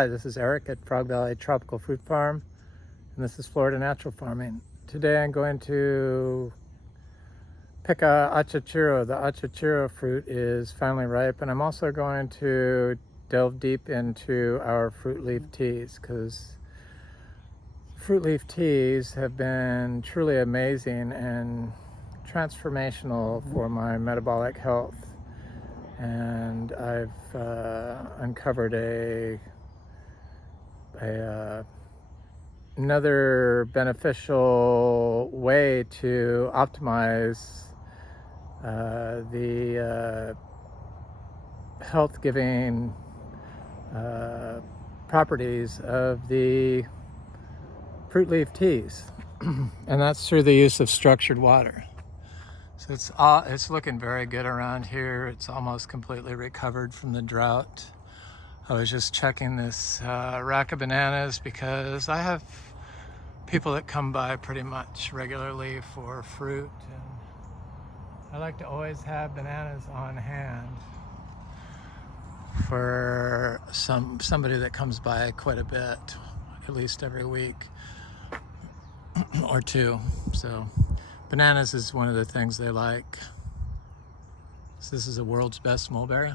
Hi, this is Eric at Frog Valley Tropical Fruit Farm, and this is Florida Natural Farming. Today I'm going to pick a Achachairu. The Achachairu fruit is finally ripe, and I'm also going to delve deep into our fruit leaf teas, because fruit leaf teas have been truly amazing and transformational for my metabolic health. And I've uncovered another beneficial way to optimize the health-giving properties of the fruit leaf teas, and that's through the use of structured water. So it's looking very good around here. It's almost completely recovered from the drought. I was just checking this rack of bananas because I have people that come by pretty much regularly for fruit, and I like to always have bananas on hand for somebody that comes by quite a bit, at least every week or two. So bananas is one of the things they like. So this is the world's best mulberry.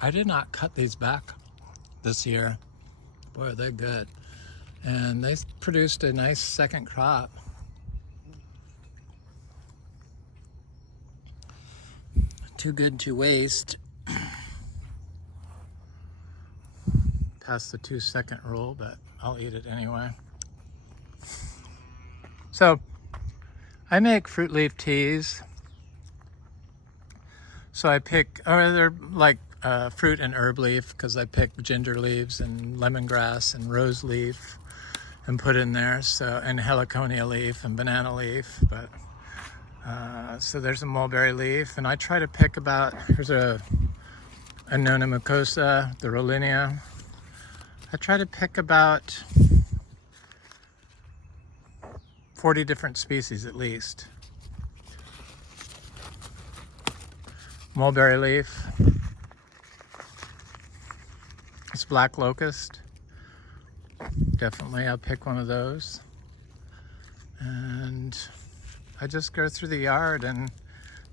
I did not cut these back this year. Boy, they're good. And they produced a nice second crop. Too good to waste. Past the 2-second rule, but I'll eat it anyway. So I make fruit leaf teas. So I pick, they're like fruit and herb leaf, because I pick ginger leaves and lemongrass and rose leaf and put in there. So, and heliconia leaf and banana leaf. But so there's a mulberry leaf, and I try to pick about, here's a Nona mucosa, the Rollinia. I try to pick about 40 different species at least. Mulberry leaf. It's black locust. Definitely I'll pick one of those. And I just go through the yard and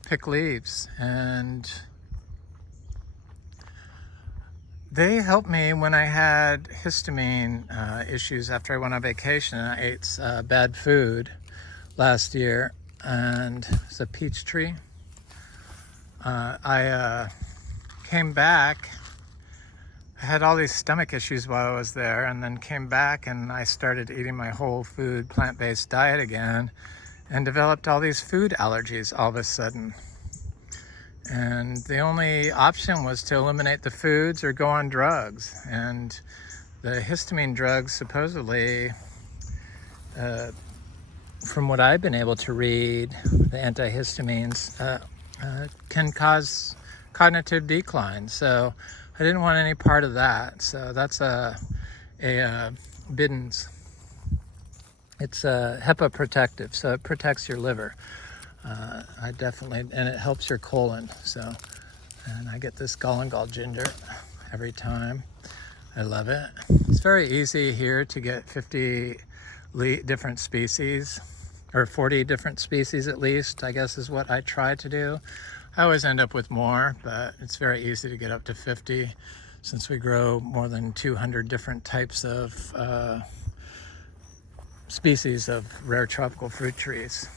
pick leaves, and they helped me when I had histamine issues after I went on vacation and I ate bad food last year. And it's a peach tree. I came back. I had all these stomach issues while I was there, and then came back and I started eating my whole food, plant-based diet again, and developed all these food allergies all of a sudden. And the only option was to eliminate the foods or go on drugs. And the histamine drugs supposedly, from what I've been able to read, the antihistamines can cause cognitive decline. So I didn't want any part of that. So that's a Bidden's. It's a HEPA protective, so it protects your liver. I definitely, and it helps your colon. So, and I get this galangal ginger every time. I love it. It's very easy here to get 50 different species, or 40 different species at least, I guess is what I try to do. I always end up with more, but it's very easy to get up to 50 since we grow more than 200 different types of species of rare tropical fruit trees.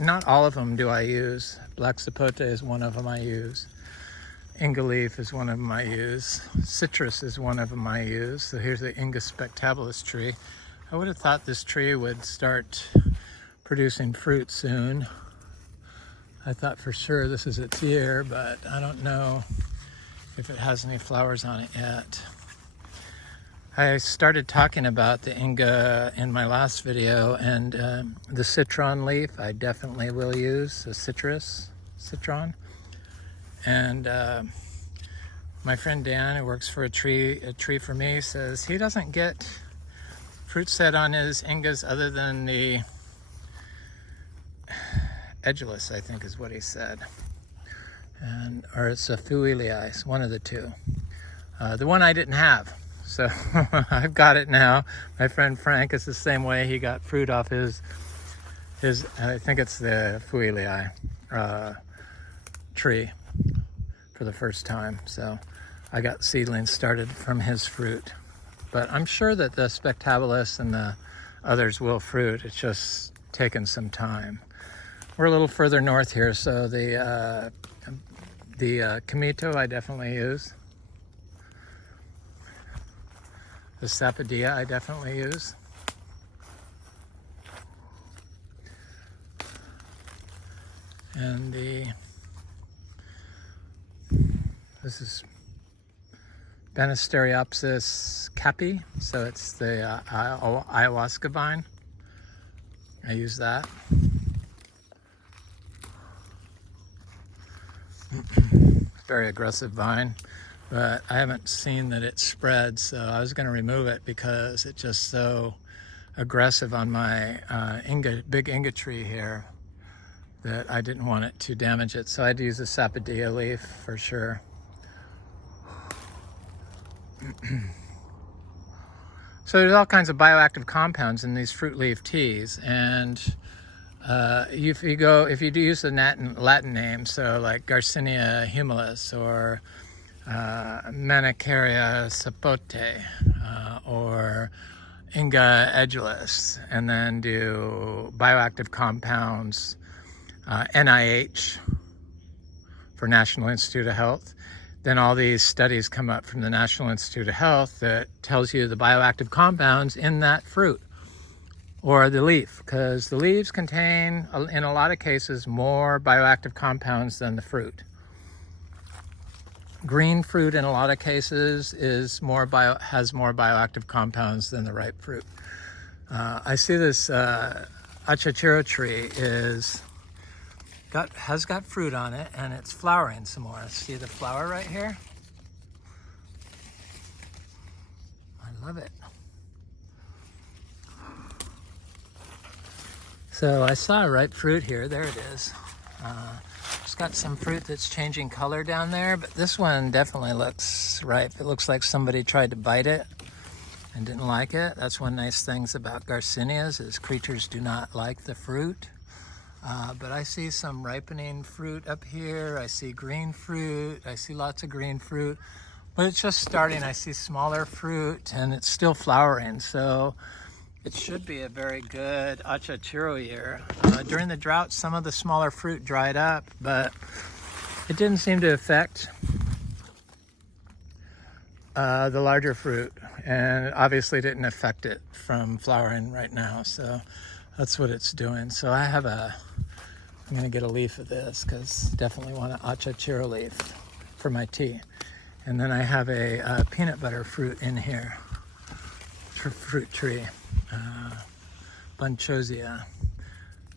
Not all of them do I use. Black sapote is one of them I use. Inga leaf is one of them I use. Citrus is one of them I use. So here's the Inga spectabilis tree. I would have thought this tree would start producing fruit soon. I thought for sure this is its year, but I don't know if it has any flowers on it yet. I started talking about the Inga in my last video, and the citron leaf I definitely will use, the citron. And my friend Dan, who works for a tree for me, says he doesn't get fruit set on his Ingas other than the edgeless, I think is what he said. Or it's a humilis, one of the two. The one I didn't have. So I've got it now. My friend Frank is the same way. He got fruit off his I think it's the humilis tree for the first time. So I got seedlings started from his fruit. But I'm sure that the spectabilis and the others will fruit. It's just taken some time. We're a little further north here, so the Kamito I definitely use. The Sapodilla I definitely use. And this is Banisteriopsis capi, so it's the ayahuasca vine. I use that. Very aggressive vine, but I haven't seen that it spread, so I was going to remove it because it's just so aggressive on my big inga tree here that I didn't want it to damage it. So I'd use a Sapodilla leaf for sure. So there's all kinds of bioactive compounds in these fruit leaf teas, and if you do use the Latin name, so like Garcinia humilis or Manicaria sapote or Inga edulis, and then do bioactive compounds, NIH for National Institute of Health, then all these studies come up from the National Institute of Health that tells you the bioactive compounds in that fruit or the leaf, because the leaves contain, in a lot of cases, more bioactive compounds than the fruit. Green fruit, in a lot of cases, has more bioactive compounds than the ripe fruit. I see this Achachairu tree has got fruit on it, and it's flowering some more. See the flower right here? I love it. So I saw a ripe fruit here. There it is. It's got some fruit that's changing color down there, but this one definitely looks ripe. It looks like somebody tried to bite it and didn't like it. That's one nice things about Garcinias is creatures do not like the fruit. But I see some ripening fruit up here. I see green fruit. I see lots of green fruit, but it's just starting. I see smaller fruit and it's still flowering. So it should be a very good Achachairu year. During the drought, some of the smaller fruit dried up, but it didn't seem to affect the larger fruit, and it obviously didn't affect it from flowering right now. So that's what it's doing. So I'm gonna get a leaf of this because definitely want an Achachairu leaf for my tea. And then I have a peanut butter fruit in here, fruit tree, Bunchosia.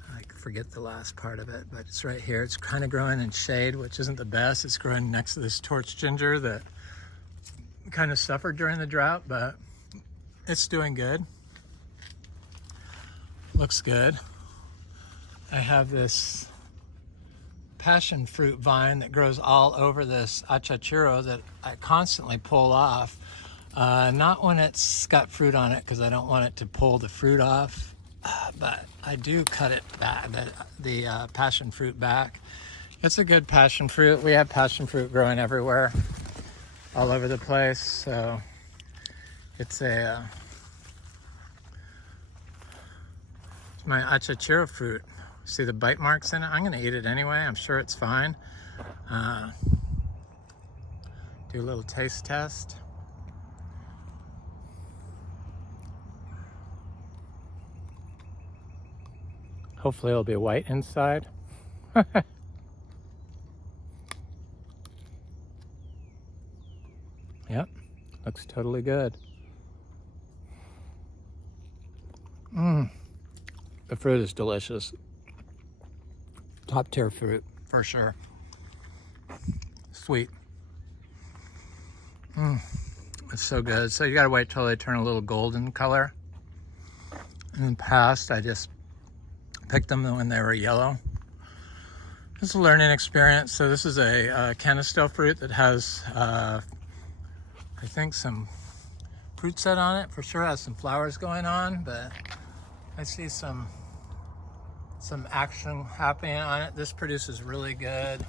I forget the last part of it, but it's right here. It's kind of growing in shade, which isn't the best. It's growing next to this torch ginger that kind of suffered during the drought, but it's doing good. Looks good. I have this passion fruit vine that grows all over this Achachairu that I constantly pull off. Not when it's got fruit on it, because I don't want it to pull the fruit off, but I do cut it back, the passion fruit back. It's a good passion fruit. We have passion fruit growing everywhere, all over the place. So it's my Achachairu fruit. See the bite marks in it? I'm gonna eat it anyway. I'm sure it's fine. Do a little taste test. Hopefully it'll be white inside. Yep, looks totally good. The fruit is delicious. Top tier fruit, for sure. Sweet. It's so good. So you gotta wait till they turn a little golden color. In the past, I just picked them when they were yellow. It's a learning experience. So this is a canisto fruit that has, I think, some fruit set on it. For sure has some flowers going on, but I see some action happening on it. This produces really good,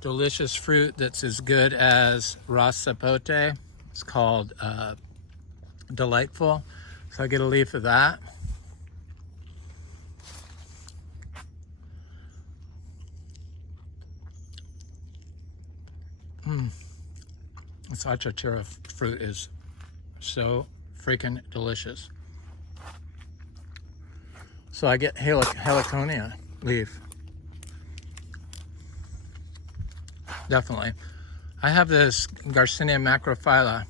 delicious fruit that's as good as raw sapote. It's called Delightful. So I get a leaf of that. This Achachairu fruit is so freaking delicious. So I get heliconia leaf. Definitely. I have this Garcinia macrophylla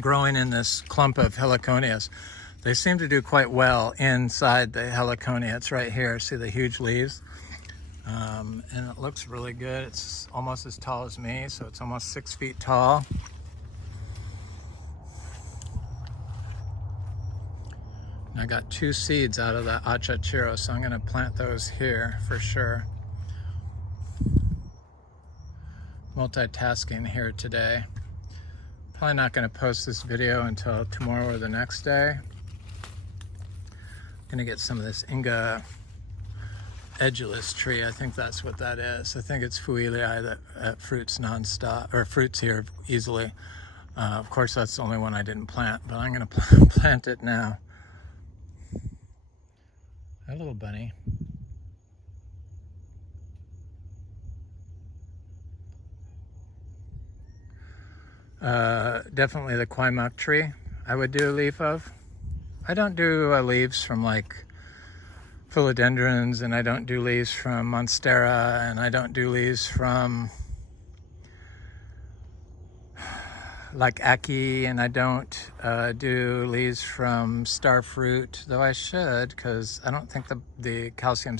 growing in this clump of heliconias. They seem to do quite well inside the heliconia. It's right here. See the huge leaves? And it looks really good. It's almost as tall as me, so it's almost 6 feet tall. And I got 2 seeds out of the Achachairu, so I'm going to plant those here for sure. Multitasking here today. Probably not going to post this video until tomorrow or the next day. I'm going to get some of this Inga edulous tree. I think that's what that is. I think it's humilis that fruits nonstop, or fruits here easily. Of course, that's the only one I didn't plant, but I'm going to plant it now. Hi, little bunny. Definitely the Guava tree I would do a leaf of. I don't do leaves from like philodendrons, and I don't do leaves from monstera, and I don't do leaves from like ackee, and I don't do leaves from starfruit, though I should, because I don't think the calcium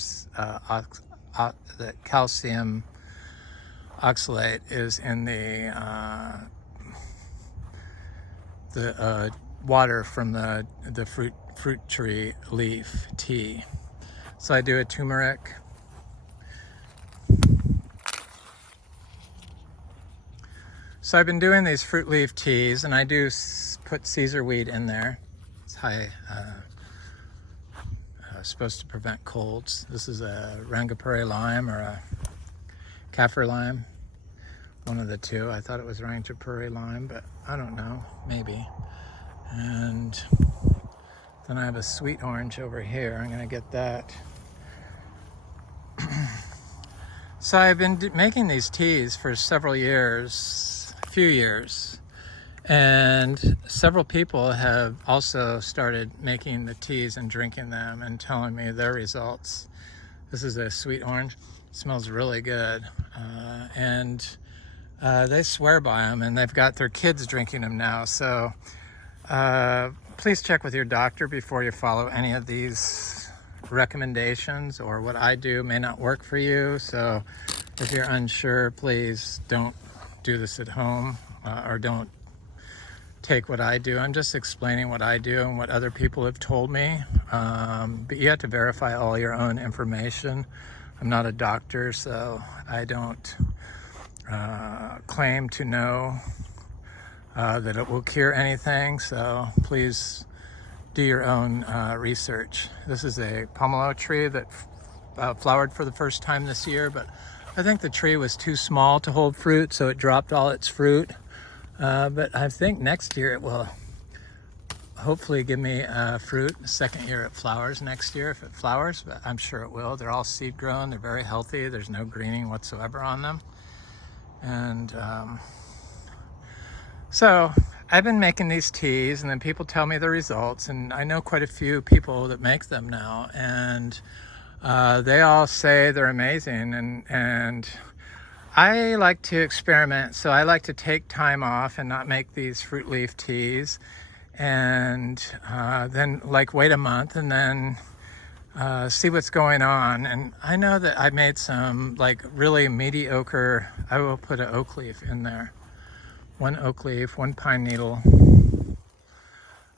oxalate is in the water from the fruit tree leaf tea. So I do a turmeric. So I've been doing these fruit leaf teas, and I do put Caesar weed in there. It's high, supposed to prevent colds. This is a Rangapuri lime or a kaffir lime. One of the two. I thought it was Rangapuri lime, but I don't know, maybe. And then I have a sweet orange over here. I'm gonna get that. So I've been making these teas for several years, a few years, and several people have also started making the teas and drinking them and telling me their results. This is a sweet orange. It smells really good, and they swear by them, and they've got their kids drinking them now. So please check with your doctor before you follow any of these recommendations, or what I do may not work for you. So if you're unsure, please don't do this at home, or don't take what I do. I'm just explaining what I do and what other people have told me, but you have to verify all your own information. I'm not a doctor, so I don't claim to know that it will cure anything, so please do your own research. This is a pomelo tree that flowered for the first time this year, but I think the tree was too small to hold fruit, so it dropped all its fruit. But I think next year it will hopefully give me fruit. The second year it flowers next year, if it flowers, but I'm sure it will. They're all seed grown, they're very healthy, there's no greening whatsoever on them. And so I've been making these teas, and then people tell me the results, and I know quite a few people that make them now, and they all say they're amazing, and I like to experiment, so I like to take time off and not make these fruit leaf teas, and then like wait a month and then see what's going on. And I know that I made some like really mediocre. I will put an oak leaf in there. 1 oak leaf, 1 pine needle,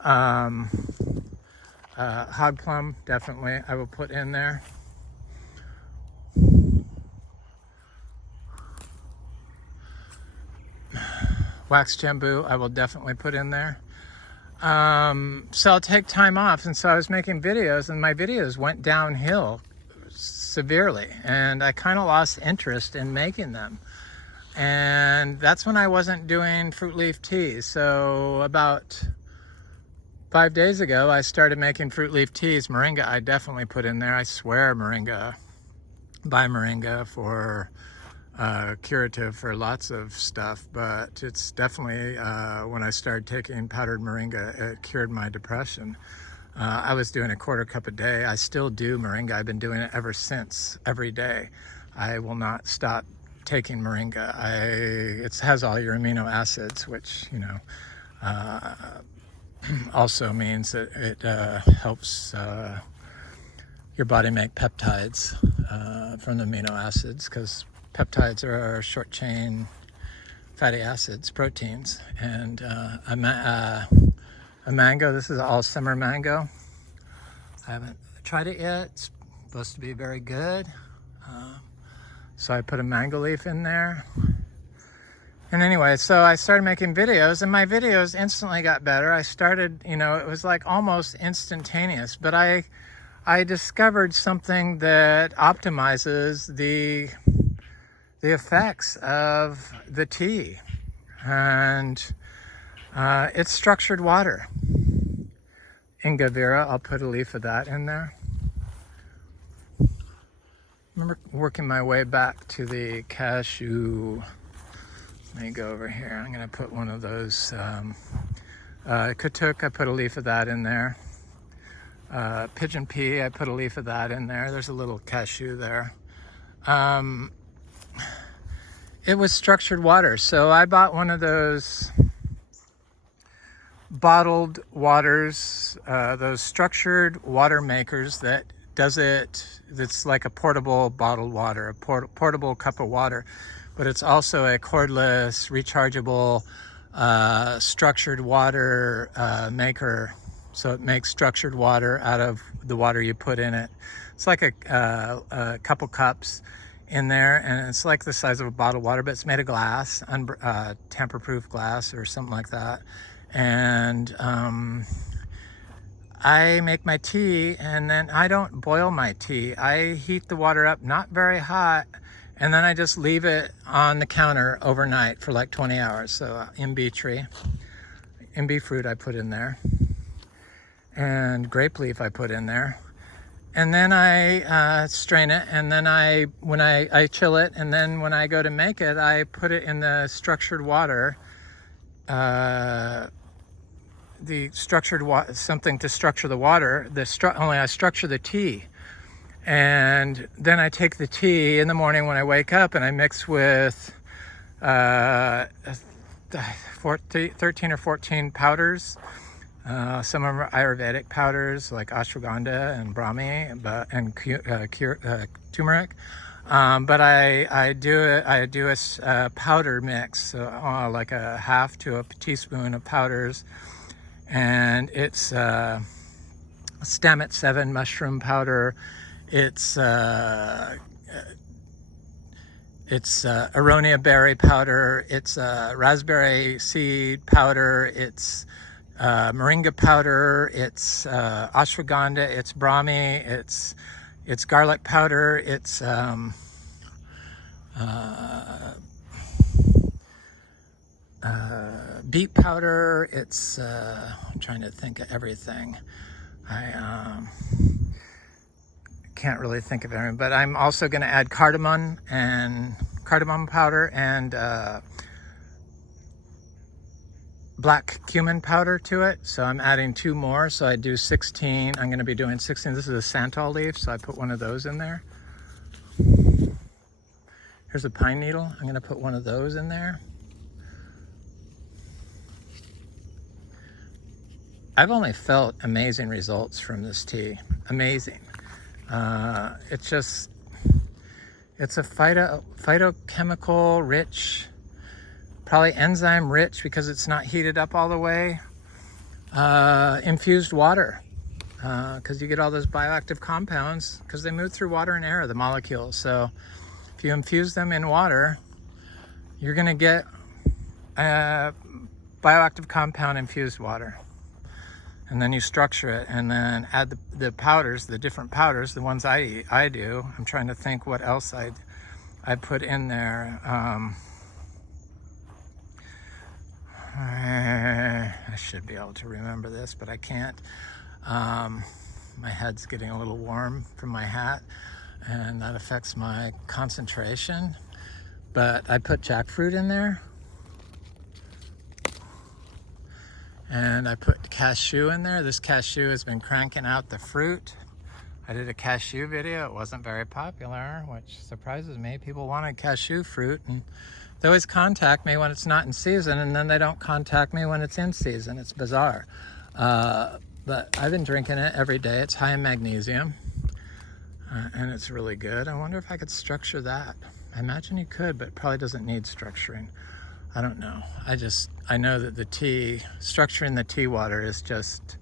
hog plum, definitely I will put in there. Wax jambu I will definitely put in there. So I'll take time off, and so I was making videos, and my videos went downhill severely, and I kind of lost interest in making them. And that's when I wasn't doing fruit leaf teas. So about 5 days ago, I started making fruit leaf teas. Moringa I definitely put in there. I swear moringa, buy moringa for curative for lots of stuff, but it's definitely when I started taking powdered moringa, it cured my depression. I was doing a quarter cup a day. I still do moringa. I've been doing it ever since, every day. I will not stop taking moringa. It has all your amino acids, which, you know, also means that it helps your body make peptides from the amino acids, because peptides are short chain fatty acids, proteins. And a mango, this is all summer mango. I haven't tried it yet. It's supposed to be very good. So I put a mango leaf in there. And anyway, so I started making videos, and my videos instantly got better. I started, you know, it was like almost instantaneous, but I discovered something that optimizes the effects of the tea, and it's structured water. Ingavira, I'll put a leaf of that in there. Remember working my way back to the cashew. Let me go over here. I'm going to put one of those. Katuk, I put a leaf of that in there. Pigeon pea, I put a leaf of that in there. There's a little cashew there. It was structured water. So I bought one of those bottled waters, those structured water makers that does it. It's like a portable bottled water, a portable cup of water, but it's also a cordless, rechargeable, structured water maker. So it makes structured water out of the water you put in it. It's like a couple cups in there, and it's like the size of a bottle of water, but it's made of glass, tamper-proof glass or something like that. And I make my tea, and then I don't boil my tea. I heat the water up not very hot, and then I just leave it on the counter overnight for like 20 hours. So imbi tree, imbi fruit I put in there, and grape leaf I put in there. And then I strain it, and then when I chill it, and then when I go to make it, I put it in the structured water, the structured water, something to structure the water. Only I structure the tea, and then I take the tea in the morning when I wake up, and I mix with 13 or 14 powders. Some of them are Ayurvedic powders like ashwagandha and brahmi, and turmeric. But I do a powder mix, so like a half to a teaspoon of powders, and it's Stammet 7 mushroom powder. It's aronia berry powder. It's raspberry seed powder. It's moringa powder. It's ashwagandha. It's brahmi. It's garlic powder. It's beet powder. It's I'm trying to think of everything. I can't really think of everything, but I'm also going to add cardamom powder and black cumin powder to it. So I'm adding 2 more. So I do 16. I'm going to be doing 16. This is a santal leaf, so I put one of those in there. Here's a pine needle. I'm going to put one of those in there. I've only felt amazing results from this tea. Amazing. It's a phytochemical rich, probably enzyme rich because it's not heated up all the way, infused water, because you get all those bioactive compounds because they move through water and air, the molecules. So if you infuse them in water, you're going to get bioactive compound infused water. And then you structure it and then add the powders, the different powders, the ones I do. I'm trying to think what else I put in there. I should be able to remember this, but I can't. My head's getting a little warm from my hat, and that affects my concentration. But I put jackfruit in there. And I put cashew in there. This cashew has been cranking out the fruit. I did a cashew video. It wasn't very popular, which surprises me. People wanted cashew fruit, and they always contact me when it's not in season, and then they don't contact me when it's in season. It's bizarre. But I've been drinking it every day. It's high in magnesium, and it's really good. I wonder if I could structure that. I imagine you could, but it probably doesn't need structuring. I don't know. I know that the tea, structuring the tea water is just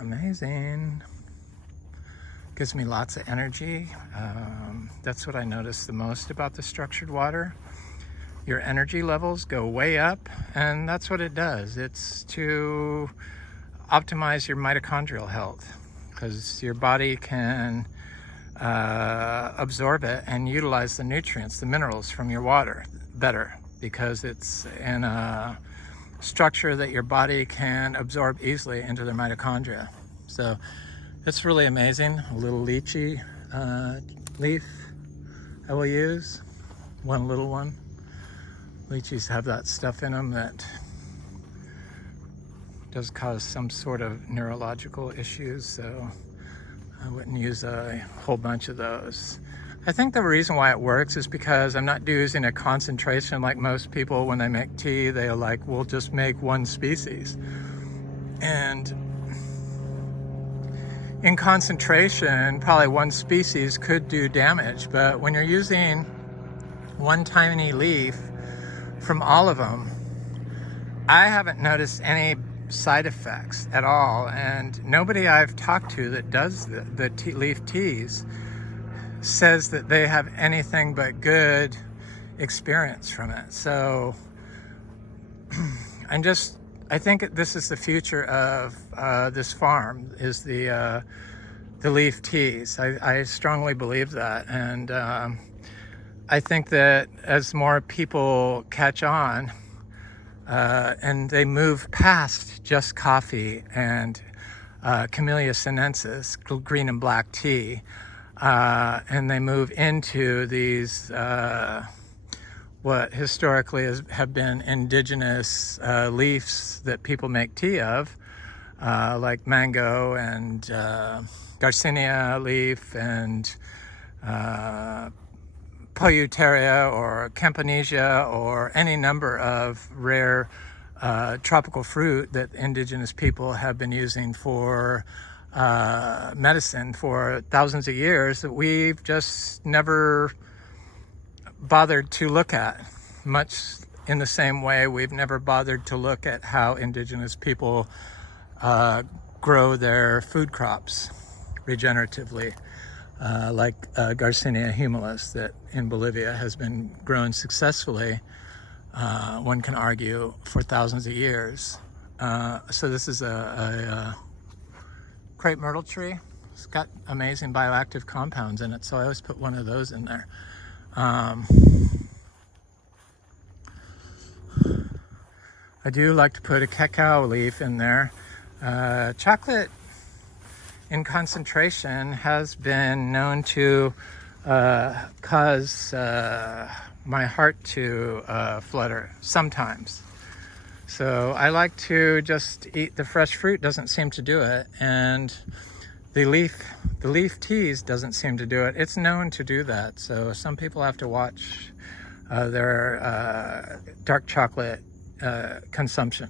amazing. Gives me lots of energy. That's what I notice the most about the structured water. Your energy levels go way up, and that's what it does. It's to optimize your mitochondrial health, because your body can absorb it and utilize the nutrients, the minerals from your water better, because it's in a structure that your body can absorb easily into their mitochondria. So it's really amazing. A little lychee leaf I will use, one little one. Lychees have that stuff in them that does cause some sort of neurological issues, so I wouldn't use a whole bunch of those. I think the reason why it works is because I'm not using a concentration like most people. When they make tea, they're like, we'll just make one species. And in concentration, probably one species could do damage, but when you're using one tiny leaf from all of them, I haven't noticed any side effects at all. And nobody I've talked to that does the tea, leaf teas says that they have anything but good experience from it. So I think this is the future of this farm, is the leaf teas. I strongly believe that, and I think that as more people catch on and they move past just coffee and Camellia sinensis, green and black tea, and they move into these what historically have been indigenous leaves that people make tea of, like mango and Garcinia leaf and Polyeuteria or Camponesia, or any number of rare tropical fruit that indigenous people have been using for medicine for thousands of years, that we've just never bothered to look at, much in the same way we've never bothered to look at how indigenous people grow their food crops regeneratively, like Garcinia humilis that in Bolivia has been grown successfully, one can argue, for thousands of years. So this is a crepe myrtle tree. It's got amazing bioactive compounds in it, so I always put one of those in there. I do like to put a cacao leaf in there. Chocolate in concentration has been known to cause my heart to flutter sometimes. So I like to just eat the fresh fruit. Doesn't seem to do it, and the leaf teas doesn't seem to do it. It's known to do that, so some people have to watch their dark chocolate consumption.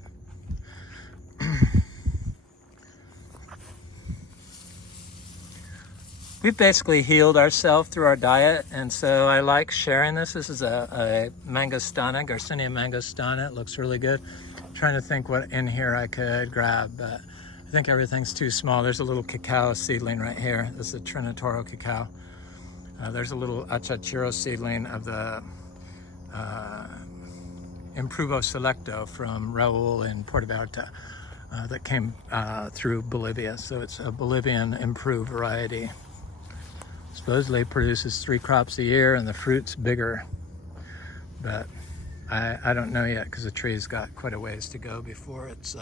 We've basically healed ourselves through our diet, and so I like sharing this. This is a mangostana, Garcinia mangostana. It looks really good. I'm trying to think what in here I could grab, but I think everything's too small. There's a little cacao seedling right here. This is a Trinitoro cacao. There's a little Achachairu seedling of the Improvo Selecto from Raul in Puerto Vallarta that came through Bolivia. So it's a Bolivian improved variety. Supposedly produces 3 crops a year and the fruit's bigger. But I don't know yet because the tree's got quite a ways to go before it's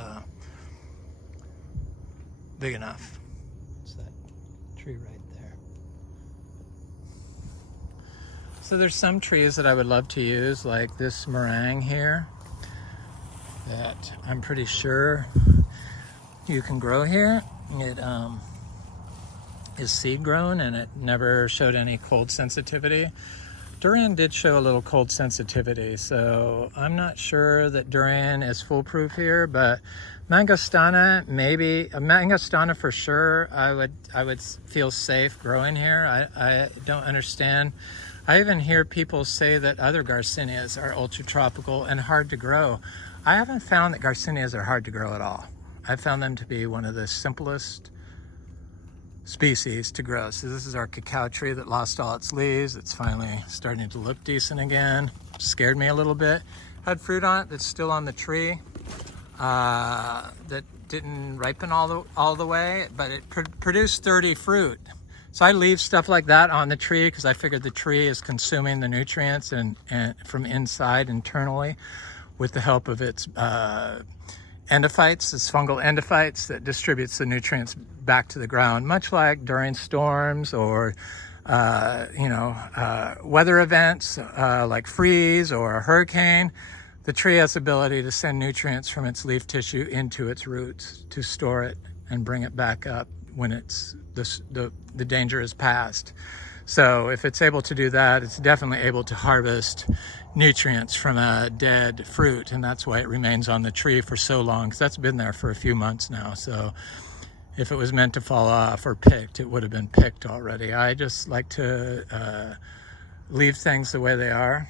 big enough. It's that tree right there. So there's some trees that I would love to use, like this meringue here, that I'm pretty sure you can grow here. It is seed grown and it never showed any cold sensitivity. Durian did show a little cold sensitivity, so I'm not sure that durian is foolproof here, but mangostana, maybe. Mangostana for sure, I would feel safe growing here. I don't understand. I even hear people say that other Garcinias are ultra tropical and hard to grow. I haven't found that Garcinias are hard to grow at all. I found them to be one of the simplest species to grow. So this is our cacao tree that lost all its leaves. It's finally starting to look decent again. Scared me a little bit. Had fruit on it that's still on the tree that didn't ripen all the way, but it produced 30 fruit. So I leave stuff like that on the tree because I figured the tree is consuming the nutrients and from inside internally with the help of its endophytes, it's fungal endophytes that distributes the nutrients back to the ground, much like during storms or weather events like freeze or a hurricane. The tree has the ability to send nutrients from its leaf tissue into its roots to store it and bring it back up when it's the danger is past. So if it's able to do that, it's definitely able to harvest nutrients from a dead fruit, and that's why it remains on the tree for so long, because that's been there for a few months now. So if it was meant to fall off or picked, it would have been picked already. I just like to leave things the way they are.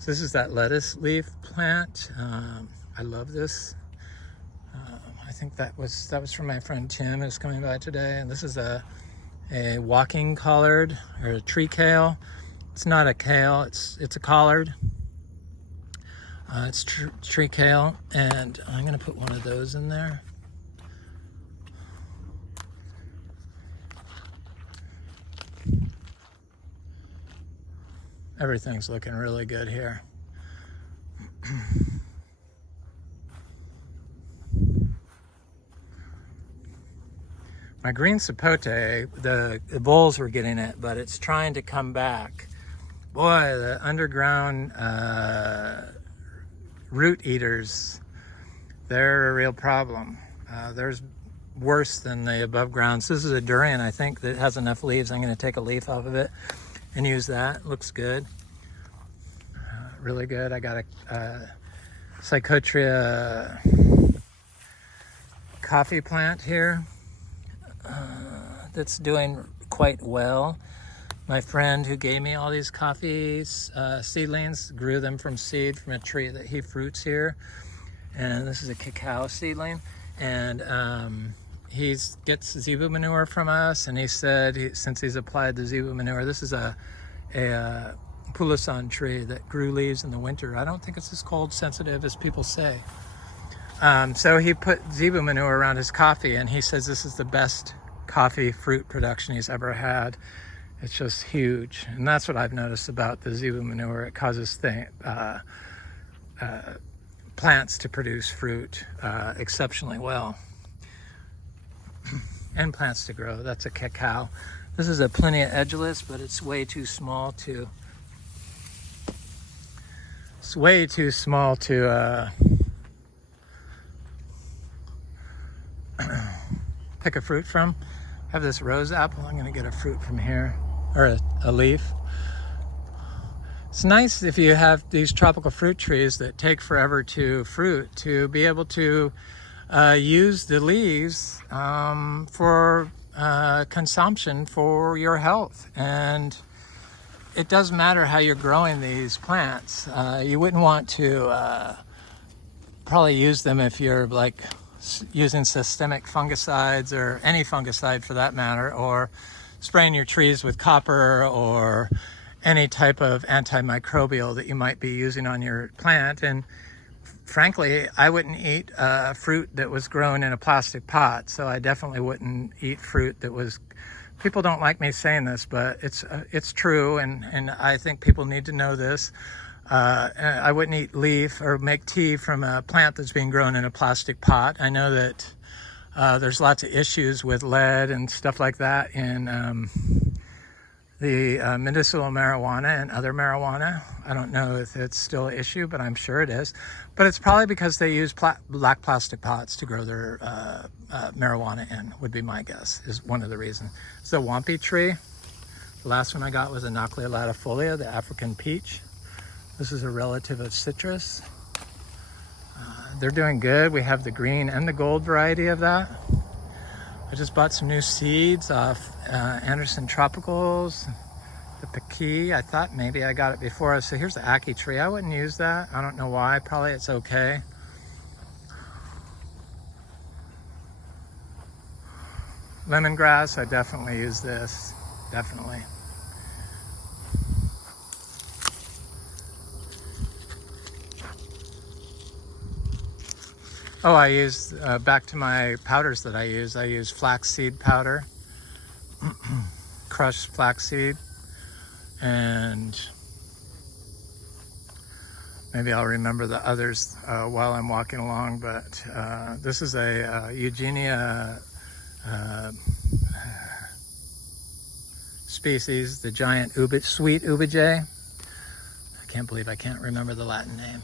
So this is that lettuce leaf plant. I love this. I think that was from my friend Tim, who's coming by today. And this is a walking collard, or a tree kale. It's not a kale, it's a collard. It's tree kale, and I'm gonna put one of those in there. Everything's looking really good here. My green sapote, the voles were getting it, but it's trying to come back. Boy, the underground root eaters, they're a real problem. There's worse than the above ground. So this is a durian, I think, that has enough leaves. I'm going to take a leaf off of it and use that. Looks good. Really good. I got a Psychotria coffee plant here that's doing quite well. My friend who gave me all these coffee seedlings grew them from seed from a tree that he fruits here. And this is a cacao seedling. And he gets zebu manure from us. And he said, since he's applied the zebu manure, this is a pulasan tree that grew leaves in the winter. I don't think it's as cold sensitive as people say. So he put zebu manure around his coffee, and he says this is the best coffee fruit production he's ever had. It's just huge. And that's what I've noticed about the zebu manure. It causes plants to produce fruit exceptionally well. And plants to grow. That's a cacao. This is a Plinia edulis, but it's way too small to... It's way too small to pick a fruit from. I have this rose apple. I'm going to get a fruit from here, or a leaf. It's nice if you have these tropical fruit trees that take forever to fruit to be able to use the leaves for consumption for your health. And it doesn't matter how you're growing these plants. You wouldn't want to probably use them if you're like using systemic fungicides, or any fungicide for that matter, or spraying your trees with copper, or any type of antimicrobial that you might be using on your plant. And frankly, I wouldn't eat fruit that was grown in a plastic pot. So I definitely wouldn't eat fruit that was, people don't like me saying this, but it's true. And I think people need to know this. I wouldn't eat leaf or make tea from a plant that's being grown in a plastic pot. I know that there's lots of issues with lead and stuff like that in the medicinal marijuana and other marijuana. I don't know if it's still an issue, but I'm sure it is. But it's probably because they use black plastic pots to grow their marijuana in, would be my guess, is one of the reasons. It's the Guava Tree. The last one I got was a Nochlea latifolia, the African peach. This is a relative of citrus. They're doing good. We have the green and the gold variety of that. I just bought some new seeds off Anderson Tropicals, the Pequi. I thought maybe I got it before. So here's the Achachairu. I wouldn't use that. I don't know why. Probably it's okay. Lemongrass, I definitely use this. Definitely. Oh, I use, back to my powders that I use flaxseed powder, crushed flaxseed, and maybe I'll remember the others while I'm walking along, but this is a Eugenia species, the giant sweet ubijay. I can't believe I can't remember the Latin name.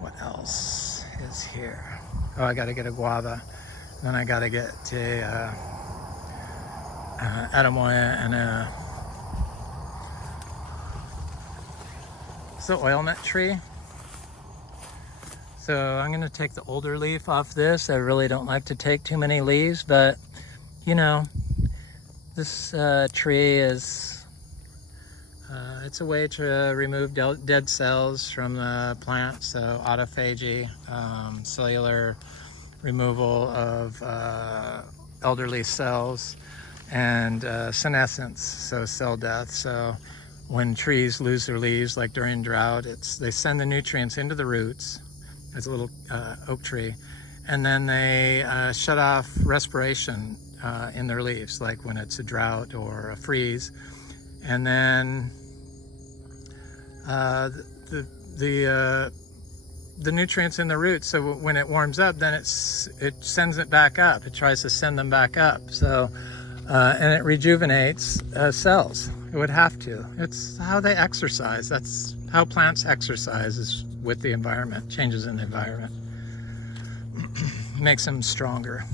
What else is here? Oh, I gotta get a guava. Then I gotta get a Adamoya and it's the oil nut tree. So I'm gonna take the older leaf off this. I really don't like to take too many leaves, but you know, this tree is it's a way to remove dead cells from the plant, so autophagy, cellular removal of elderly cells, and senescence, so cell death. So when trees lose their leaves, like during drought, they send the nutrients into the roots. It's a little oak tree, and then they shut off respiration in their leaves, like when it's a drought or a freeze, and then the nutrients in the roots, so when it warms up, then it sends it back up. It tries to send them back up. So and it rejuvenates cells. It would have to. It's how they exercise. That's how plants exercise, is with the environment, changes in the environment. Makes them stronger.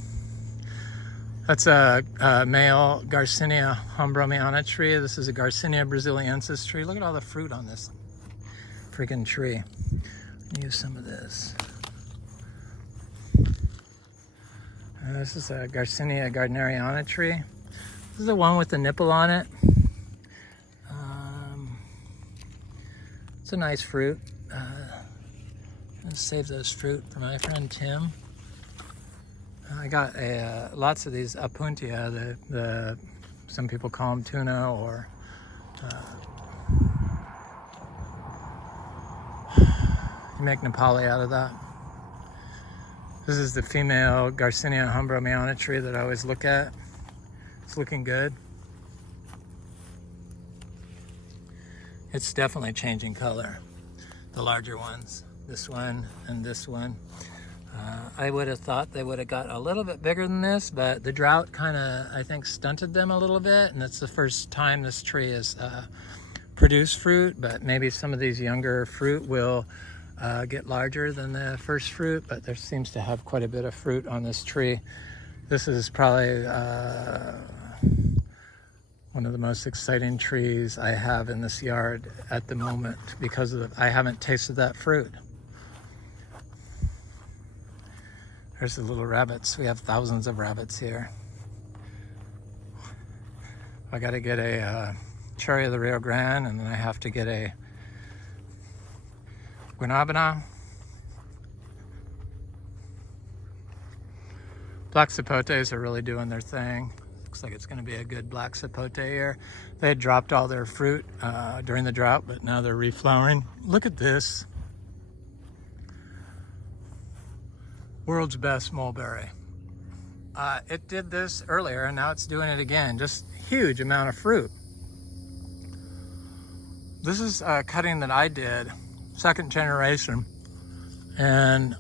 That's a male Garcinia hombromiana tree. This is a Garcinia brasiliensis tree. Look at all the fruit on this freaking tree. Use some of this. This is a Garcinia gardneriana tree. This is the one with the nipple on it. It's a nice fruit. Let's save those fruit for my friend Tim. I got lots of these apuntia, some people call them tuna, or you make Nepali out of that. This is the female Garcinia hombromiana tree that I always look at. It's looking good. It's definitely changing color. The larger ones, this one and this one. I would have thought they would have got a little bit bigger than this, but the drought kind of, I think, stunted them a little bit, and it's the first time this tree has produced fruit, but maybe some of these younger fruit will get larger than the first fruit, but there seems to have quite a bit of fruit on this tree. This is probably one of the most exciting trees I have in this yard at the moment, because I haven't tasted that fruit. There's the little rabbits. We have thousands of rabbits here. I got to get a cherry of the Rio Grande, and then I have to get a guanabana. Black sapotes are really doing their thing. looks like it's going to be a good black sapote year. They had dropped all their fruit during the drought, but now they're reflowering. Look at this. World's best mulberry. It did this earlier and now it's doing it again. Just huge amount of fruit. This is a cutting that I did, second generation, and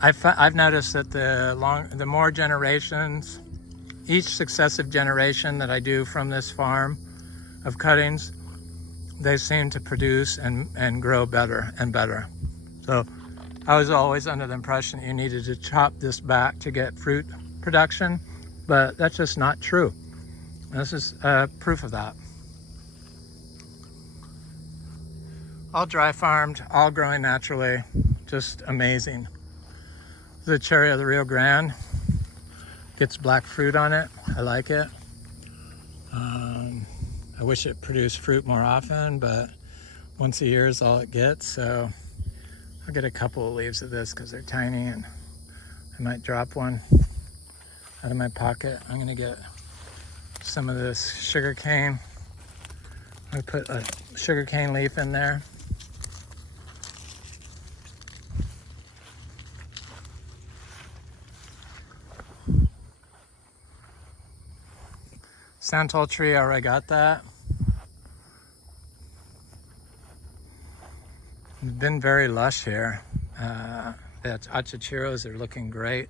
I've noticed that the more generations, each successive generation that I do from this farm of cuttings, they seem to produce and grow better and better. So I was always under the impression you needed to chop this back to get fruit production, but that's just not true. This is proof of that. All dry farmed, all growing naturally, just amazing. The cherry of the Rio Grande gets black fruit on it. I like it. I wish it produced fruit more often, but once a year is all it gets. So I'll get a couple of leaves of this because they're tiny, and I might drop one out of my pocket. I'm gonna get some of this sugar cane. I'm gonna put a sugar cane leaf in there. Santal tree, I already got that. It's been very lush here. The Achachairos are looking great.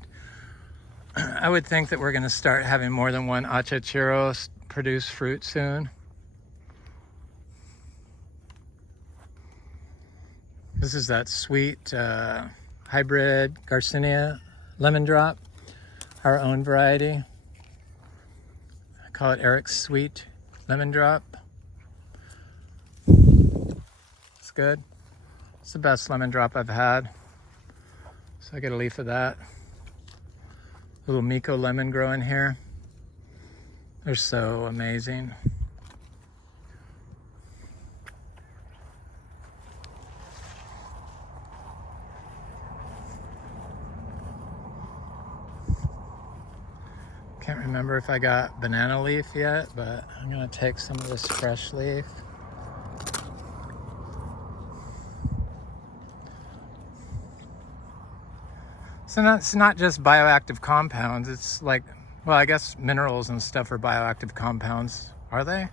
I would think that we're going to start having more than one Achachairo produce fruit soon. This is that sweet hybrid Garcinia lemon drop, our own variety. Call it Eric's Sweet Lemon Drop. It's good. It's the best lemon drop I've had. So I get a leaf of that. Little Miko lemon growing here. They're so amazing. Can't remember if I got banana leaf yet, but I'm gonna take some of this fresh leaf. So it's not just bioactive compounds, it's like, well, I guess minerals and stuff are bioactive compounds. Are they?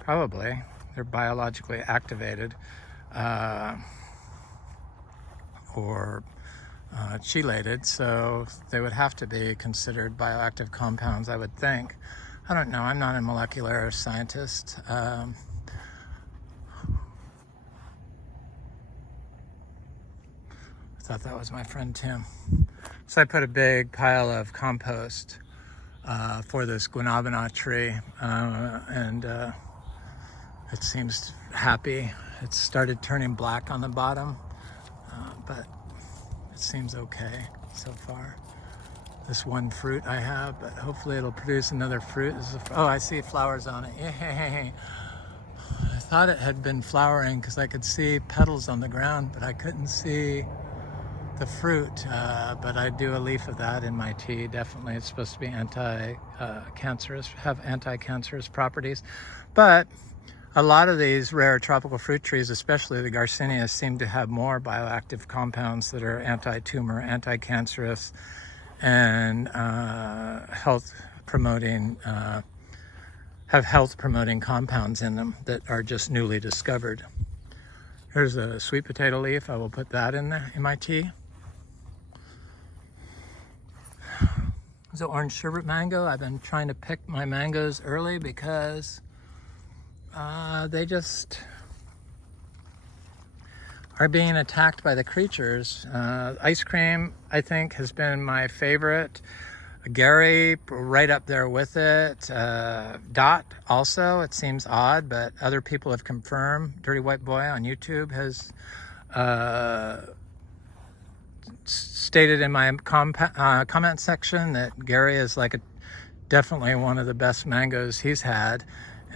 Probably. They're biologically activated or chelated, so they would have to be considered bioactive compounds, I would think. I don't know, I'm not a molecular scientist. I thought that was my friend Tim. So I put a big pile of compost for this Guava tree, and it seems happy. It's started turning black on the bottom, but it seems okay so far. This one fruit I have, but hopefully it'll produce another fruit. Oh, I see flowers on it. Yay! I thought it had been flowering because I could see petals on the ground, but I couldn't see the fruit. But I do a leaf of that in my tea. Definitely, it's supposed to be anti-cancerous, have anti-cancerous properties. But a lot of these rare tropical fruit trees, especially the Garcinia, seem to have more bioactive compounds that are anti-tumor, anti-cancerous, and health-promoting, have health-promoting compounds in them that are just newly discovered. Here's a sweet potato leaf. I will put that in there in my tea. There's an orange sherbet mango. I've been trying to pick my mangoes early because they just are being attacked by the creatures. Ice cream, I think, has been my favorite. Gary, right up there with it. Dot, also, it seems odd, but other people have confirmed. Dirty White Boy on YouTube has stated in my comment section that Gary is like definitely one of the best mangoes he's had.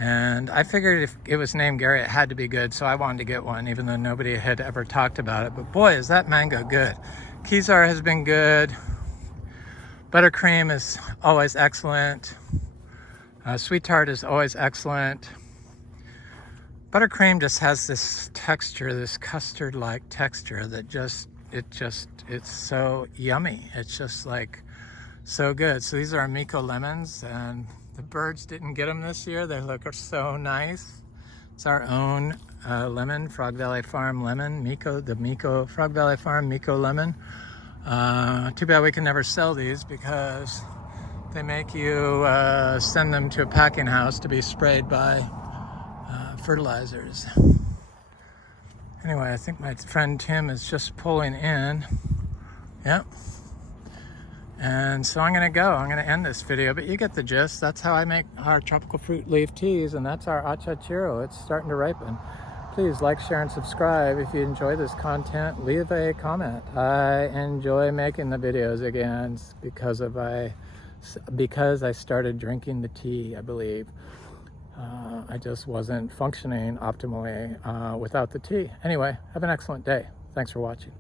And I figured if it was named Gary, it had to be good, so I wanted to get one, even though nobody had ever talked about it. But boy, is that mango good. Kezar has been good. Buttercream is always excellent. Sweet tart is always excellent. Buttercream just has this texture, this custard-like texture that it's so yummy. It's just like so good. So these are our Miko lemons, and the birds didn't get them this year. They look so nice. It's our own lemon, Frog Valley Farm lemon, the Miko Frog Valley Farm Miko lemon. Too bad we can never sell these because they make you send them to a packing house to be sprayed by fertilizers. Anyway, I think my friend Tim is just pulling in. Yep. And so I'm gonna go. I'm gonna end this video, but you get the gist. That's how I make our tropical fruit leaf teas, and that's our Achachairu. It's starting to ripen. Please like, share, and subscribe. If you enjoy this content, leave a comment. I enjoy making the videos again because I started drinking the tea, I believe. I just wasn't functioning optimally without the tea. Anyway, have an excellent day. Thanks for watching.